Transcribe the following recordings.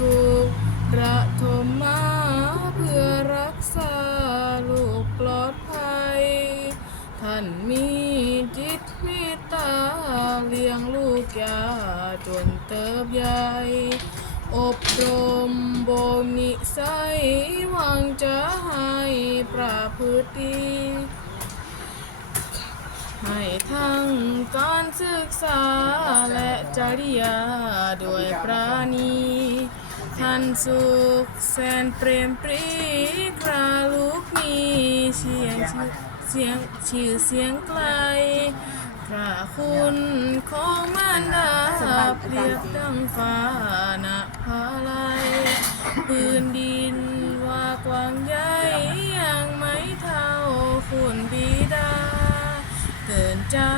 ถูกระทมมาเพื่อรักษาลูกปลอดภัย ท่านมีจิตมีตาเลี้ยงลูกยาจนเติบใหญ่อบรมบ่มนิสัยหวังจะให้ประพฤติให้ทั้งการศึกษาและจริยาด้วยประณี ท่านสุขแสนเปรมปรีคราลูกมีเสียงเสียงชื่อเสียงไกลพระคุณของมารดาเปรียบดังฟ้าณภาลัยพื้นดินว่ากว้างใหญ่ยังไม่เท่าคุณบิดา เกินจา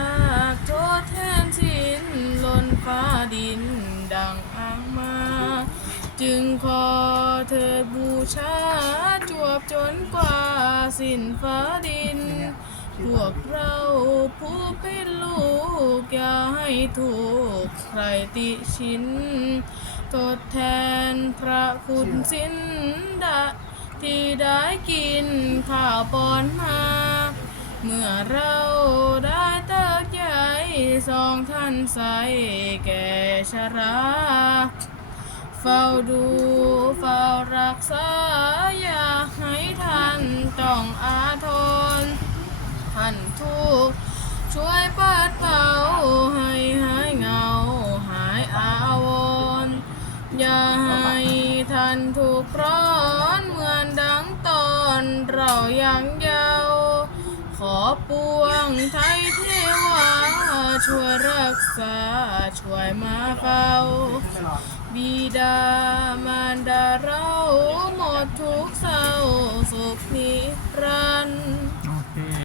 กโทษแทนสิ้นล้นฟ้าดินดังอ้างมา จึงขอเธอบูชาจวบจนกว่าสิ้นฟ้าดิน พวกเราผู้เป็นลูก อย่าให้ถูกใครติชินทดแทนพระคุณสิ้นดาที่ได้กินข้าวปอนมา เมื่อเราได้เติกใหญ่สองท่านใสแก่ชรา ฝ้าดูเฝ้ารักษา อย่าให้ท่านต้องอาทรท่านทุกช่วยปัดเป่าให้หายเหงา หายอาวรอย่าให้ท่านถูกร้อนเหมือนดังตอนเรายังเยาว์ขอปวงไทยเทวาช่วยรักษา ช่วยมาเฝ้า บิดามารดาเราหมดทุกเศร้าสุขนิรันดร์